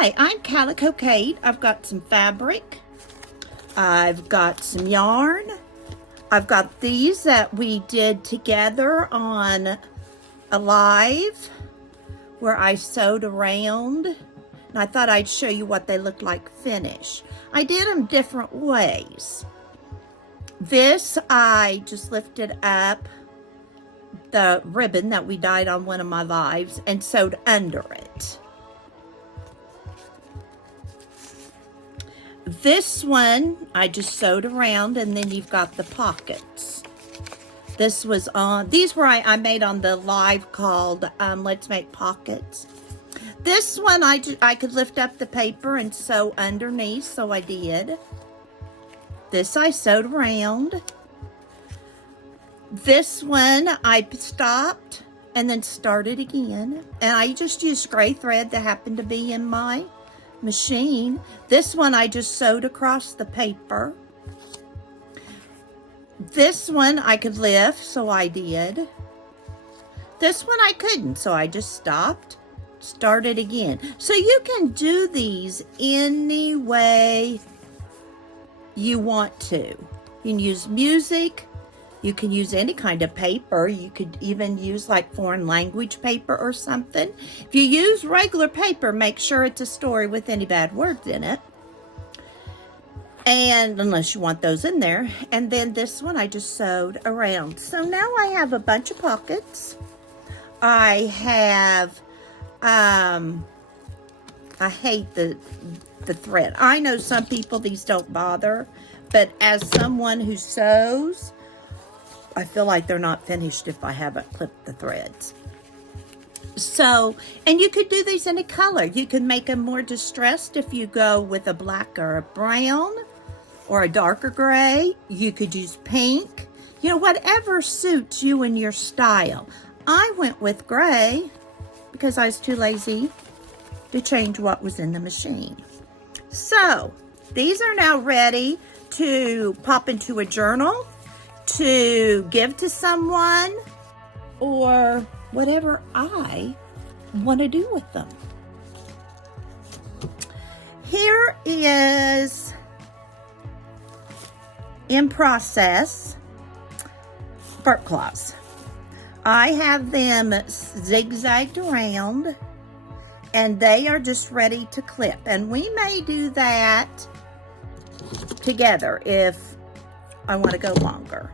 Hi, I'm Calico Kate. I've got some fabric. I've got some yarn. I've got these that we did together on a live where I sewed around. And I thought I'd show you what they look like finished. I did them different ways. This, I just lifted up the ribbon that we dyed on one of my lives and sewed under it. This one, I just sewed around, and then you've got the pockets. This was on, these were I made on the live called Let's Make Pockets. This one, I could lift up the paper and sew underneath, so I did. This I sewed around. This one, I stopped and then started again. And I just used gray thread that happened to be in my machine. This one I just sewed across the paper. This one I could lift, so I did. This one I couldn't, so I just stopped, started again. So you can do these any way you want to. You can use music. You can use any kind of paper. You could even use like foreign language paper or something. If you use regular paper, make sure it's a story with any bad words in it. And unless you want those in there. And then this one I just sewed around. So now I have a bunch of pockets. I have, I hate the thread. I know some people, these don't bother. But as someone who sews, I feel like they're not finished if I haven't clipped the threads. So, and you could do these in a color. You can make them more distressed if you go with a black or a brown or a darker gray. You could use pink. You know, whatever suits you and your style. I went with gray because I was too lazy to change what was in the machine. So, these are now ready to pop into a journal, to give to someone, or whatever I want to do with them. Here is in process burp claws. I have them zigzagged around, and they are just ready to clip. And we may do that together if I want to go longer.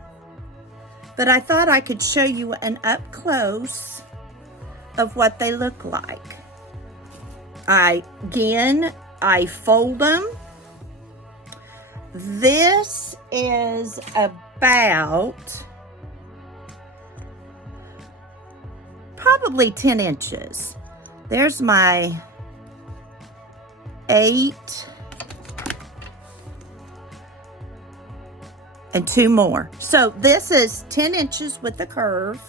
But I thought I could show you an up close of what they look like. I fold them. This is about probably 10 inches. There's my 8 and 2 more. So this is 10 inches with the curve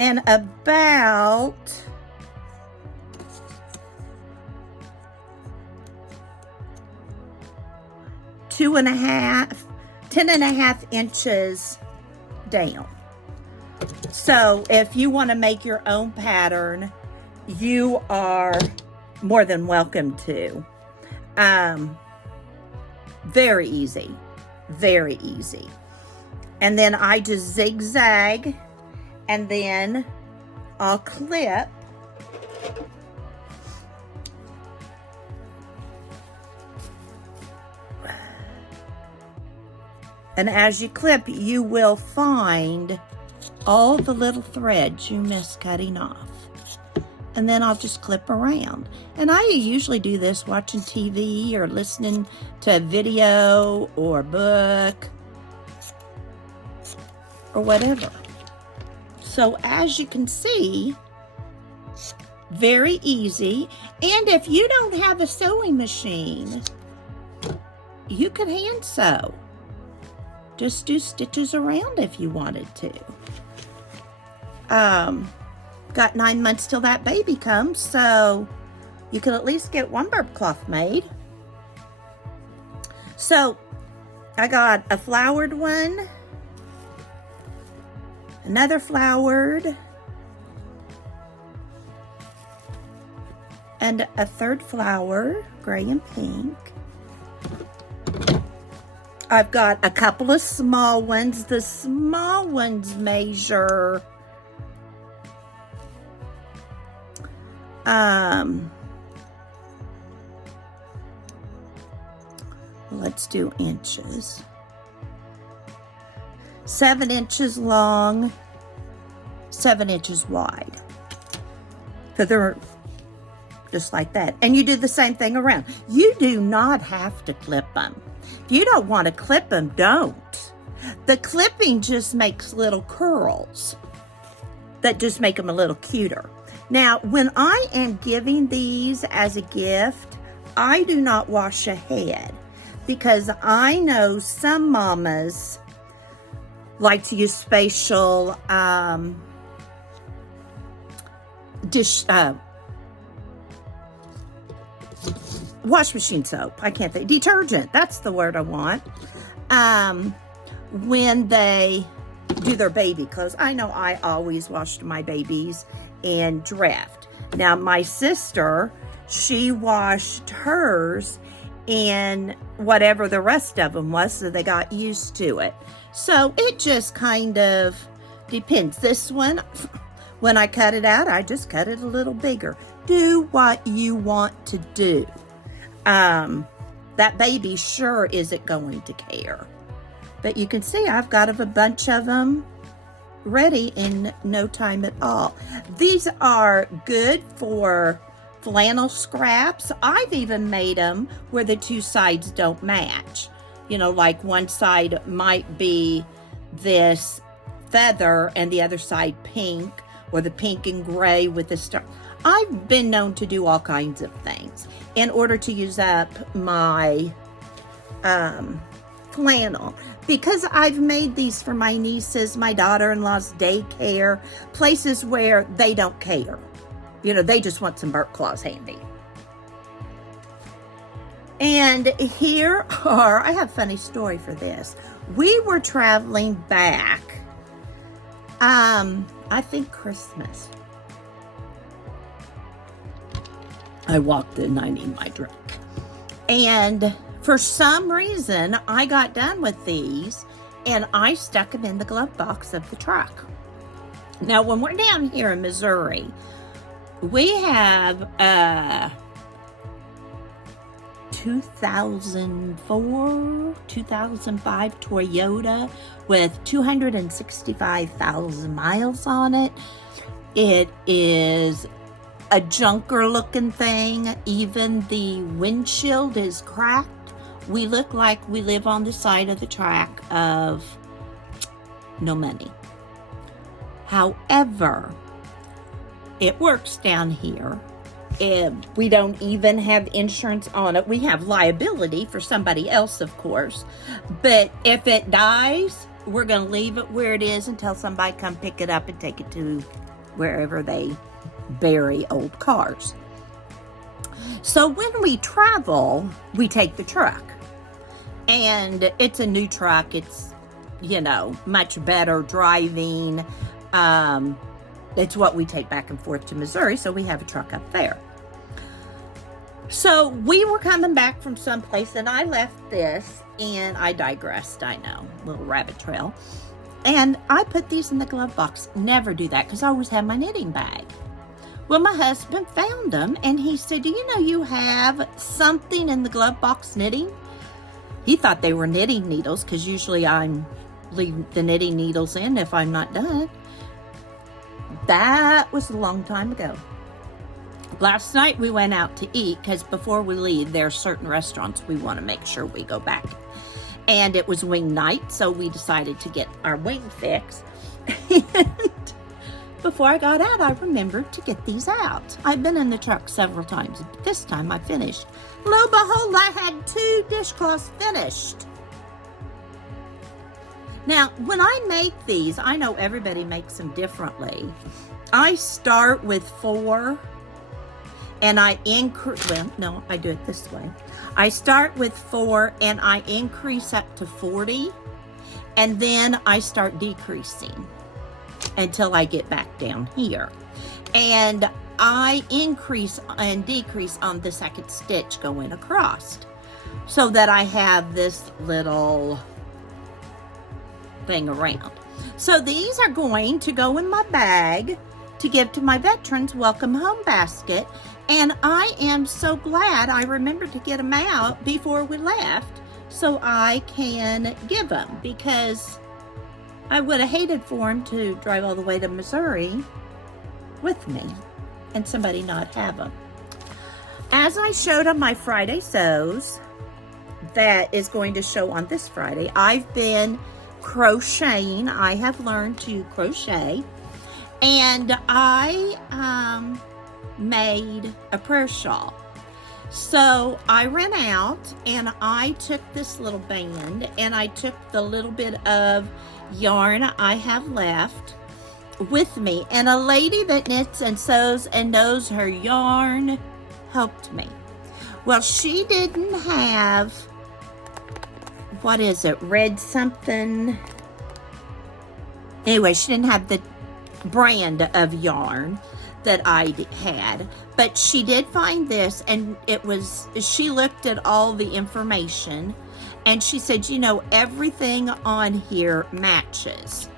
and about 10.5 inches down. So if you want to make your own pattern, you are more than welcome to. Very easy. Very easy. And then I just zigzag, and then I'll clip. And as you clip, you will find all the little threads you missed cutting off. And then I'll just clip around. And I usually do this watching TV or listening to a video or a book or whatever. So as you can see, very easy. And if you don't have a sewing machine, you could hand sew. Just do stitches around if you wanted to. Got 9 months till that baby comes, so you can at least get one burp cloth made. So I got a flowered one, another flowered, and a third flower, gray and pink. I've got a couple of small ones. The small ones measure let's do inches. 7 inches long, 7 inches wide. So they're just like that. And you do the same thing around. You do not have to clip them. If you don't want to clip them, don't. The clipping just makes little curls that just make them a little cuter. Now, when I am giving these as a gift, I do not wash ahead because I know some mamas like to use facial wash machine soap. I can't think. Detergent. That's the word I want. When they do their baby clothes. I know I always washed my babies in Drift. Now, my sister, she washed hers in whatever the rest of them was, so they got used to it. So it just kind of depends. This one, when I cut it out, I just cut it a little bigger. Do what you want to do. That baby sure isn't going to care. But you can see I've got a bunch of them ready in no time at all. These are good for flannel scraps. I've even made them where the two sides don't match. You know, like one side might be this feather and the other side pink, or the pink and gray with the star. I've been known to do all kinds of things in order to use up my flannel, because I've made these for my nieces, my daughter-in-law's daycare, places where they don't care. You know, they just want some burp cloths handy. And here are, I have a funny story for this. We were traveling back, I think Christmas. I walked in, I need my drink. And for some reason, I got done with these and I stuck them in the glove box of the truck. Now, when we're down here in Missouri, we have a 2004, 2005 Toyota with 265,000 miles on it. It is a junker looking thing. Even the windshield is cracked. We look like we live on the side of the track of no money. However, it works down here. We don't even have insurance on it. We have liability for somebody else, of course. But if it dies, we're going to leave it where it is until somebody come pick it up and take it to wherever they bury old cars. So when we travel, we take the truck. And it's a new truck. It's, you know, much better driving. It's what we take back and forth to Missouri, so we have a truck up there. So we were coming back from someplace, and I left this, and I digressed, I know, little rabbit trail. And I put these in the glove box. Never do that, because I always have my knitting bag. Well, my husband found them, and he said, do you know you have something in the glove box knitting? He thought they were knitting needles, because usually I'm leaving the knitting needles in if I'm not done. That was a long time ago. Last night we went out to eat, because before we leave, there are certain restaurants we want to make sure we go back. And it was wing night, so we decided to get our wing fix. And before I got out, I remembered to get these out. I've been in the truck several times, but this time I finished. Lo and behold, I had 2 dishcloths finished. Now, when I make these, I know everybody makes them differently. I start with 4 and I increase, well, no, I do it this way. I start with 4 and I increase up to 40, and then I start decreasing until I get back down here. And I increase and decrease on the second stitch going across, so that I have this little thing around. So these are going to go in my bag to give to my veterans welcome home basket. And I am so glad I remembered to get them out before we left so I can give them, because I would have hated for them to drive all the way to Missouri with me and somebody not have them. As I showed on my Friday sews, that is going to show on this Friday, I've been crocheting. I have learned to crochet, and I made a prayer shawl. So I ran out and I took this little band and I took the little bit of yarn I have left with me, and a lady that knits and sews and knows her yarn helped me. Well, she didn't have, what is it, red something? Anyway, she didn't have the brand of yarn that I had, but she did find this, and it was, she looked at all the information and she said, you know, everything on here matches.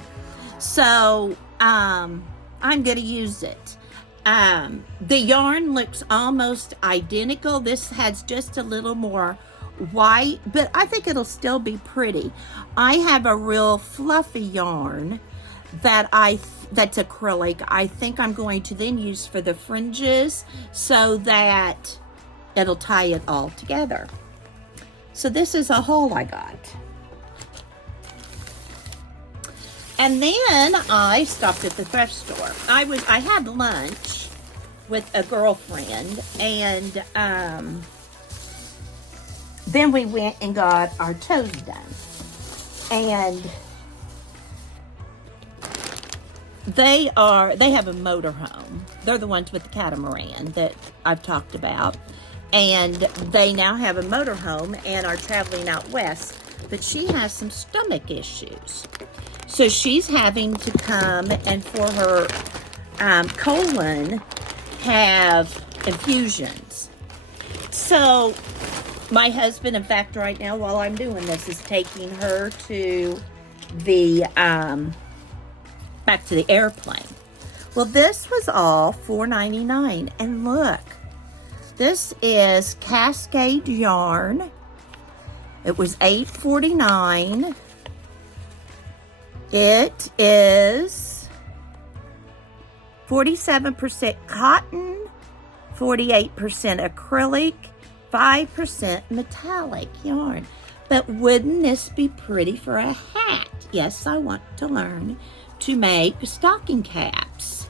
So I'm gonna use it. The yarn looks almost identical. This has just a little more white, but I think it'll still be pretty. I have a real fluffy yarn that that's acrylic. I think I'm going to then use for the fringes so that it'll tie it all together. So this is a haul I got. And then I stopped at the thrift store. I had lunch with a girlfriend, and then we went and got our toes done. And they have a motorhome. They're the ones with the catamaran that I've talked about. And they now have a motorhome and are traveling out west. But she has some stomach issues. So she's having to come and for her colon have infusions. So my husband, in fact, right now while I'm doing this, is taking her to the back to the airplane. Well, this was all $4.99, and look, this is Cascade yarn. It was $8.49. It is 47% cotton, 48% acrylic, 5% metallic yarn. But wouldn't this be pretty for a hat? Yes, I want to learn to make stocking caps.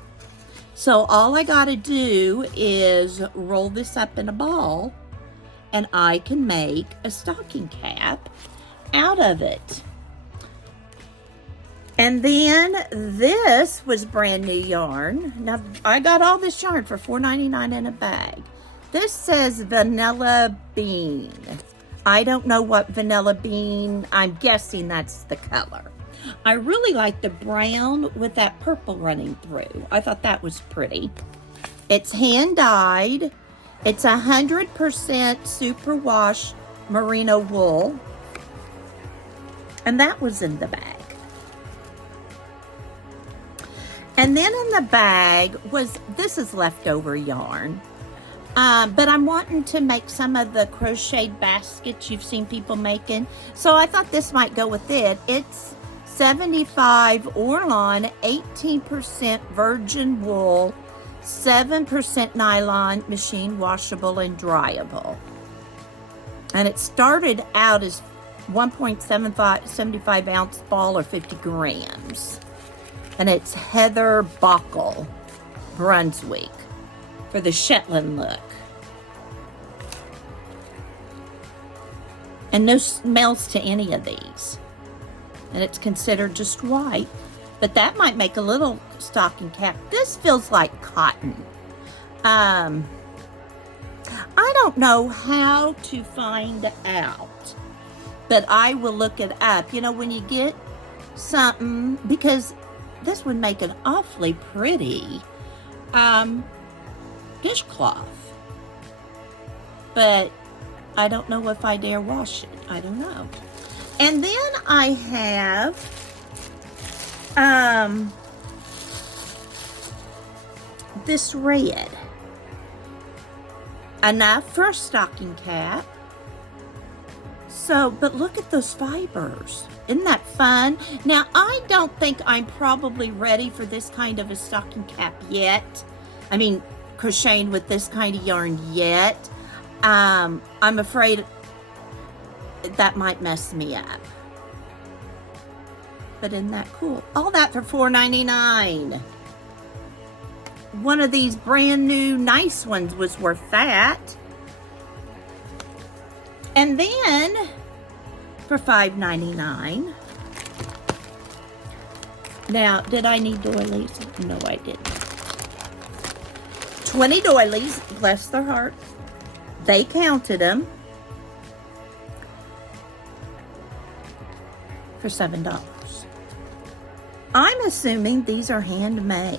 So all I gotta do is roll this up in a ball and I can make a stocking cap out of it. And then this was brand new yarn. Now I got all this yarn for $4.99 in a bag. This says vanilla bean. I don't know what vanilla bean, I'm guessing that's the color. I really like the brown with that purple running through. I thought that was pretty. It's hand dyed. It's 100% superwash merino wool. And that was in the bag. And then in the bag was, this is leftover yarn. But I'm wanting to make some of the crocheted baskets you've seen people making. So I thought this might go with it. It's 75 Orlon, 18% virgin wool, 7% nylon, machine washable and dryable. And it started out as 1.75 ounce ball or 50 grams. And it's Heather Bockel, Brunswick, for the Shetland look. And no smells to any of these. And it's considered just white. But that might make a little stocking cap. This feels like cotton. I don't know how to find out. But I will look it up. You know, when you get something, because this would make it awfully pretty dishcloth. But I don't know if I dare wash it. I don't know. And then I have this red. Enough for a stocking cap. So, but look at those fibers. Isn't that fun? Now, I don't think I'm probably ready for this kind of a stocking cap yet. I mean, crocheting with this kind of yarn yet. I'm afraid that might mess me up. But isn't that cool? All that for $4.99. One of these brand new nice ones was worth that. And then for $5.99. Now, did I need doilies? No, I didn't. 20 doilies, bless their heart. They counted them for $7. I'm assuming these are handmade.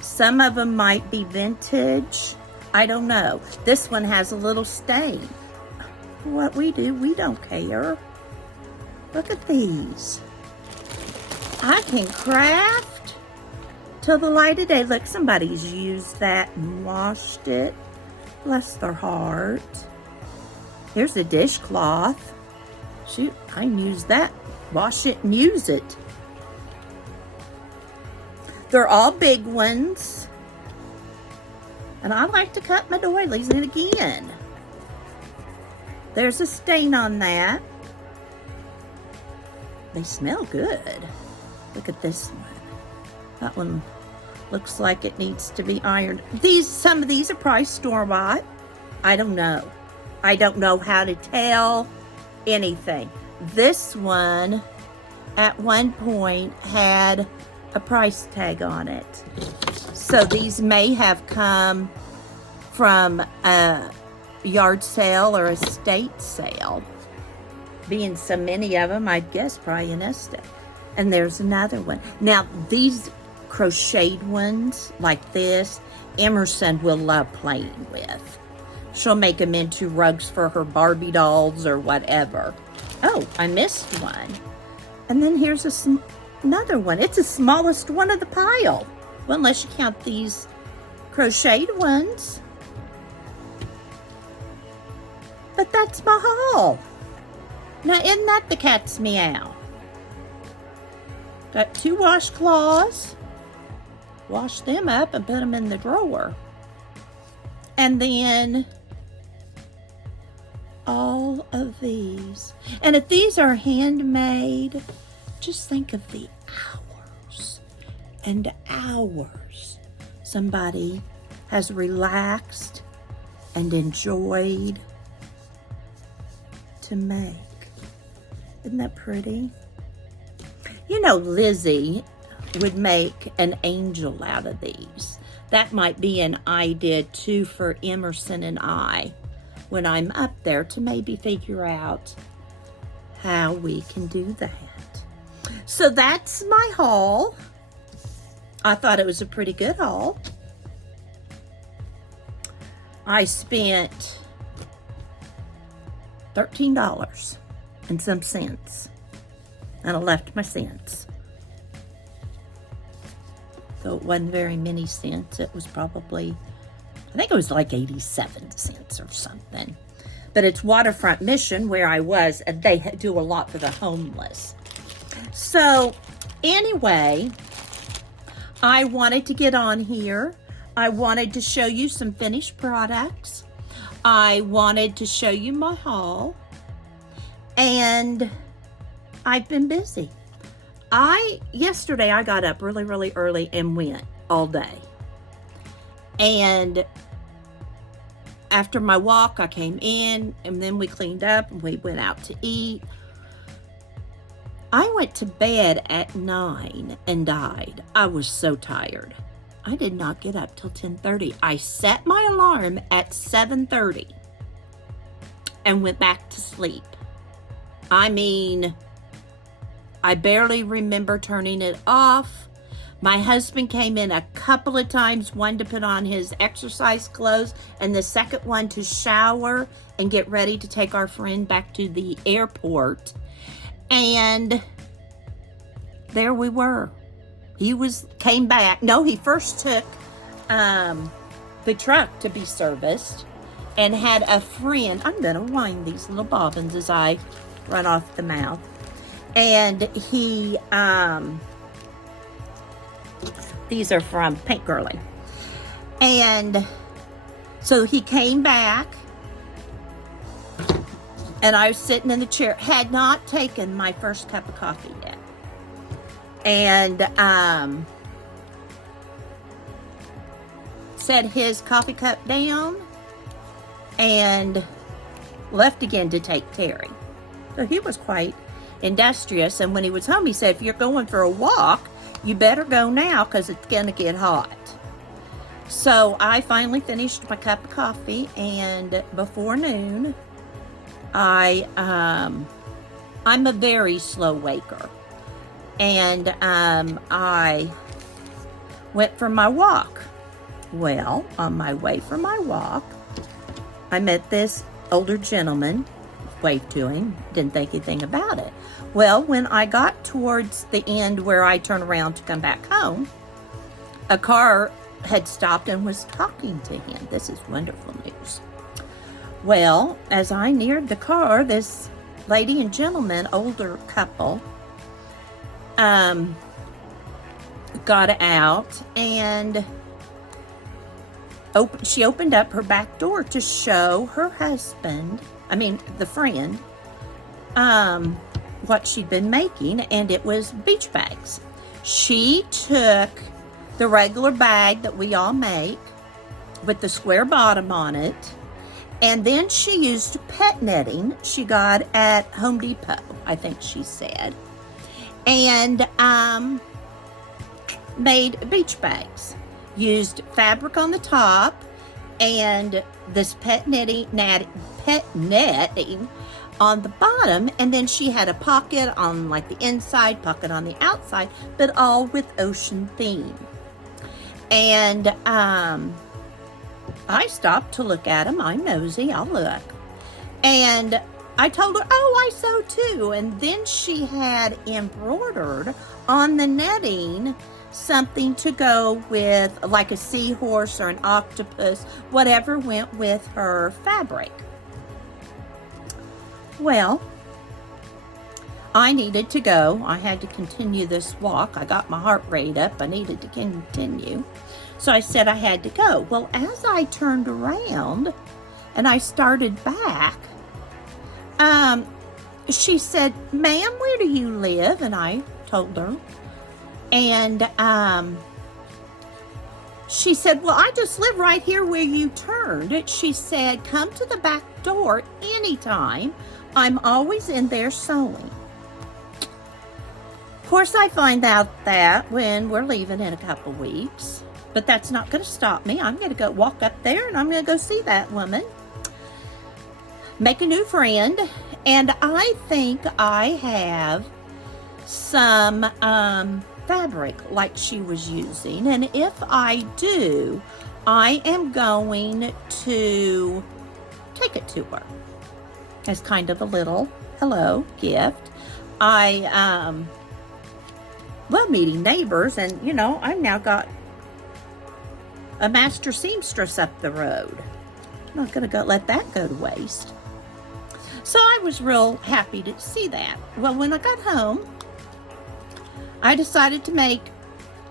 Some of them might be vintage. I don't know. This one has a little stain. What we do, we don't care. Look at these. I can craft till the light of day. Look, somebody's used that and washed it. Bless their heart. Here's a dishcloth. Shoot, I can use that. Wash it and use it. They're all big ones. And I like to cut my doilies in again. There's a stain on that. They smell good. Look at this one. That one looks like it needs to be ironed. Some of these are probably store-bought. I don't know. I don't know how to tell anything. This one, at one point, had a price tag on it. So these may have come from a yard sale or estate sale. Being so many of them, I'd guess probably an estate. And there's another one. Now, these crocheted ones like this, Emerson will love playing with. She'll make them into rugs for her Barbie dolls or whatever. Oh, I missed one. And then here's another one. It's the smallest one of the pile. Well, unless you count these crocheted ones. But that's my haul. Now, isn't that the cat's meow? Got 2 washcloths. Wash them up and put them in the drawer. And then all of these. And if these are handmade, just think of the hours and hours somebody has relaxed and enjoyed to make. Isn't that pretty? You know, Lizzie would make an angel out of these. That might be an idea too for Emerson and I when I'm up there to maybe figure out how we can do that. So that's my haul. I thought it was a pretty good haul. I spent $13 and some cents. And I left my cents. So it wasn't very many cents. It was probably, I think it was like 87 cents or something. But it's Waterfront Mission where I was, and they do a lot for the homeless. So anyway, I wanted to get on here. I wanted to show you some finished products. I wanted to show you my haul. And I've been busy. Yesterday I got up really, really early and went all day. And after my walk, I came in and then we cleaned up and we went out to eat. I went to bed at 9 and died. I was so tired. I did not get up till 10:30. I set my alarm at 7:30 and went back to sleep. I mean, I barely remember turning it off. My husband came in a couple of times, one to put on his exercise clothes, and the second one to shower and get ready to take our friend back to the airport. And there we were. Came back. No, he first took the truck to be serviced and had a friend. I'm going to wind these little bobbins as I run off the mouth. And he, these are from Paint Girly. And so he came back, and I was sitting in the chair, had not taken my first cup of coffee yet. And set his coffee cup down and left again to take Terry. So he was quite industrious, and when he was home, he said, if you're going for a walk, you better go now because it's going to get hot. So I finally finished my cup of coffee, and before noon, I'm a very slow waker, and I went for my walk. Well, on my way for my walk, I met this older gentleman, waved to him, didn't think anything about it. Well, when I got towards the end where I turned around to come back home, a car had stopped and was talking to him. This is wonderful news. Well, as I neared the car, this lady and gentleman, older couple, got out, and she opened up her back door to show her husband, the friend, what she'd been making, and it was beach bags. She took the regular bag that we all make with the square bottom on it, and then she used pet netting she got at Home Depot, I think she said, and made beach bags. Used fabric on the top and this pet netting on the bottom, and then she had a pocket on like the inside, pocket on the outside, but all with ocean theme. And I stopped to look at them. I'm nosy, I'll look. And I told her, oh, I sew too. And then she had embroidered on the netting something to go with, like a seahorse or an octopus, whatever went with her fabric. Well, I needed to go. I had to continue this walk. I got my heart rate up. I needed to continue. So I said I had to go. Well, as I turned around and I started back, she said, ma'am, where do you live? And I told her. And she said, well, I just live right here where you turned. She said, come to the back door anytime. I'm always in there sewing. Of course, I find out that when we're leaving in a couple weeks, but that's not going to stop me. I'm going to go walk up there, and I'm going to go see that woman, make a new friend, and I think I have some fabric like she was using, and if I do, I am going to take it to her as kind of a little hello gift. I love meeting neighbors, and I've now got a master seamstress up the road. I'm not gonna let that go to waste. So I was real happy to see that. Well, when I got home, I decided to make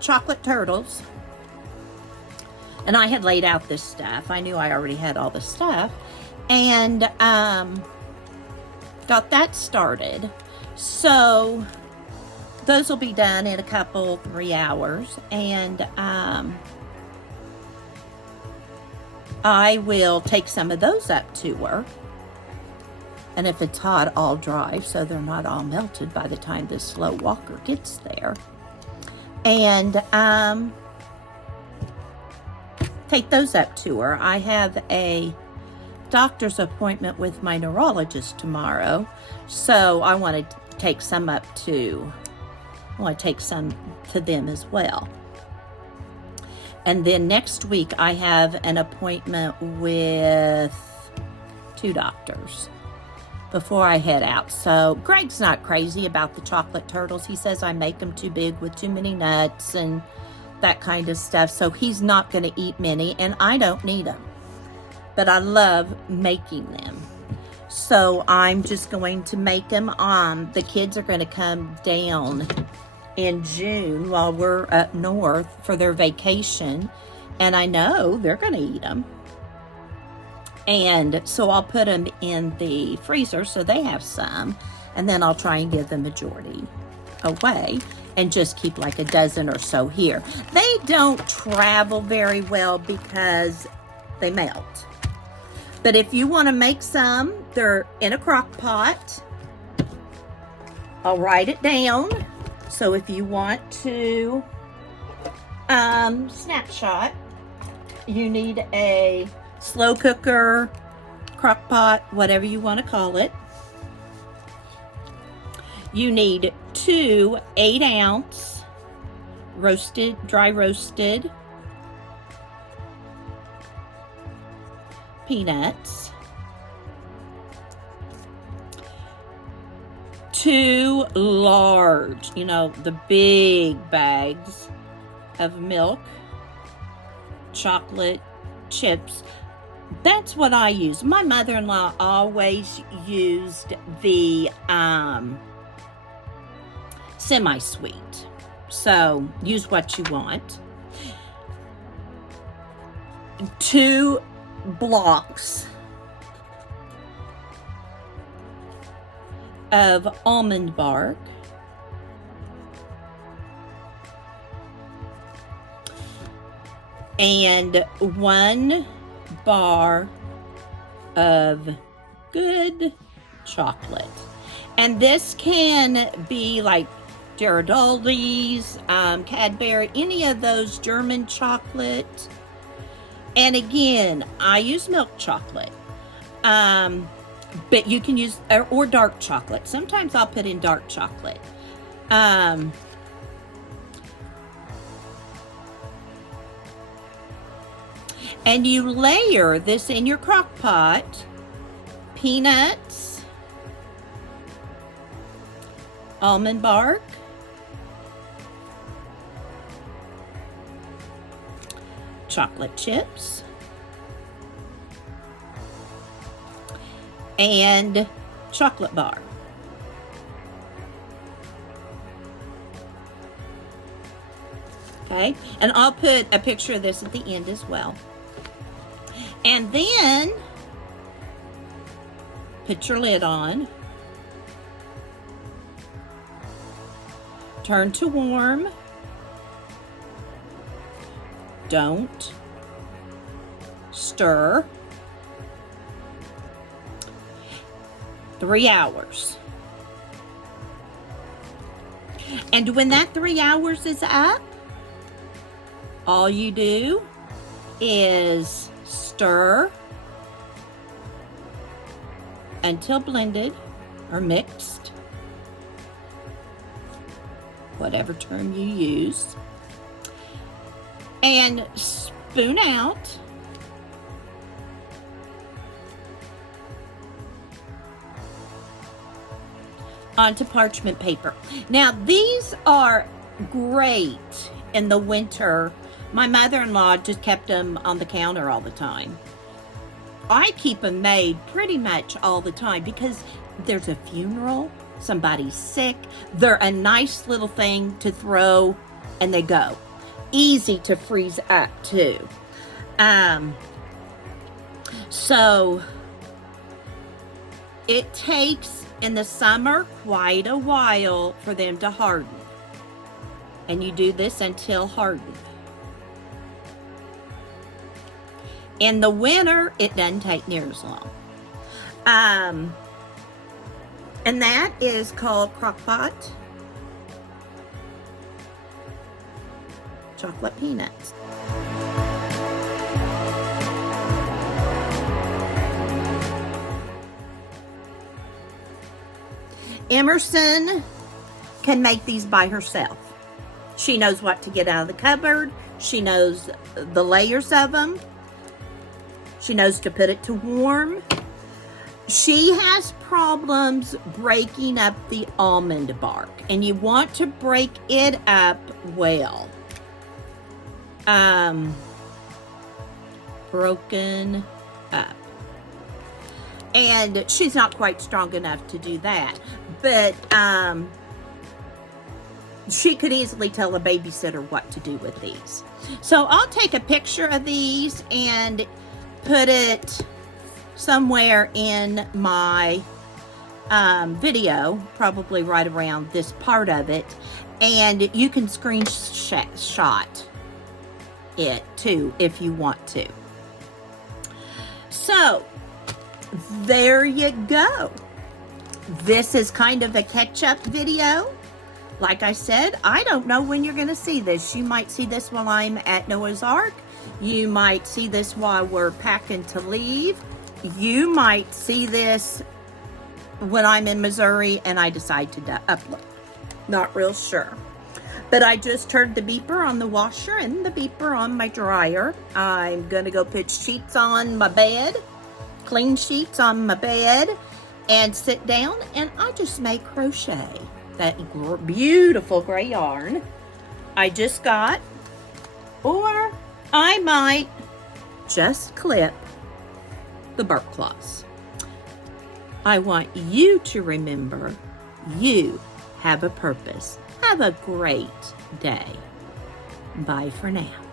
chocolate turtles, and I had laid out this stuff. I knew I already had all the stuff, and got that started. So those will be done in a couple, 3 hours, and I will take some of those up to her. And if it's hot, I'll drive so they're not all melted by the time this slow walker gets there. And take those up to her. I have a doctor's appointment with my neurologist tomorrow, so I want to take some up to, I want to take some to them as well. And then next week, I have an appointment with 2 doctors before I head out. So Greg's not crazy about the chocolate turtles. He says I make them too big with too many nuts and that kind of stuff. So he's not going to eat many, and I don't need them. But I love making them. So I'm just going to make them. The kids are going to come down in June while we're up north for their vacation, and I know they're going to eat them. And so I'll put them in the freezer so they have some, and then I'll try and give the majority away and just keep like a dozen or so here. They don't travel very well because they melt. But if you want to make some, they're in a crock pot. I'll write it down. So if you want to snapshot, you need a slow cooker, crock pot, whatever you want to call it. You need 2 8-ounce dry roasted peanuts, 2 large, the big bags of milk, chocolate chips. That's what I use. My mother-in-law always used the semi-sweet. So use what you want. 2 blocks of almond bark, and 1 bar of good chocolate. And this can be like Ghirardelli's, Cadbury, any of those German chocolate. And again, I use milk chocolate. But you can use, or dark chocolate. Sometimes I'll put in dark chocolate. And you layer this in your crock pot. Peanuts, almond bark, chocolate chips, and chocolate bar. Okay, and I'll put a picture of this at the end as well. And then put your lid on, turn to warm, don't stir, 3 hours. And when that 3 hours is up, all you do is stir until blended or mixed, whatever term you use, and spoon out. Onto parchment paper. Now, these are great in the winter. My mother-in-law just kept them on the counter all the time. I keep them made pretty much all the time because there's a funeral, somebody's sick. They're a nice little thing to throw and they go. Easy to freeze up too. So it takes in the summer quite a while for them to harden. And you do this until hardened. In the winter, it doesn't take near as long. And that is called crockpot chocolate peanuts. Emerson can make these by herself. She knows what to get out of the cupboard. She knows the layers of them. She knows to put it to warm. She has problems breaking up the almond bark, and you want to break it up well. Broken up. And she's not quite strong enough to do that. But she could easily tell a babysitter what to do with these. So I'll take a picture of these and put it somewhere in my video, probably right around this part of it, and you can screenshot it too if you want to. So there you go. This is kind of a catch-up video. Like I said, I don't know when you're going to see this. You might see this while I'm at Noah's Ark. You might see this while we're packing to leave. You might see this when I'm in Missouri and I decide to upload. Not real sure. But I just heard the beeper on the washer and the beeper on my dryer. I'm going to go put sheets on my bed, clean sheets on my bed, and sit down, and I just may crochet that beautiful gray yarn I just got, or I might just clip the burp cloths. I want you to remember you have a purpose. Have a great day. Bye for now.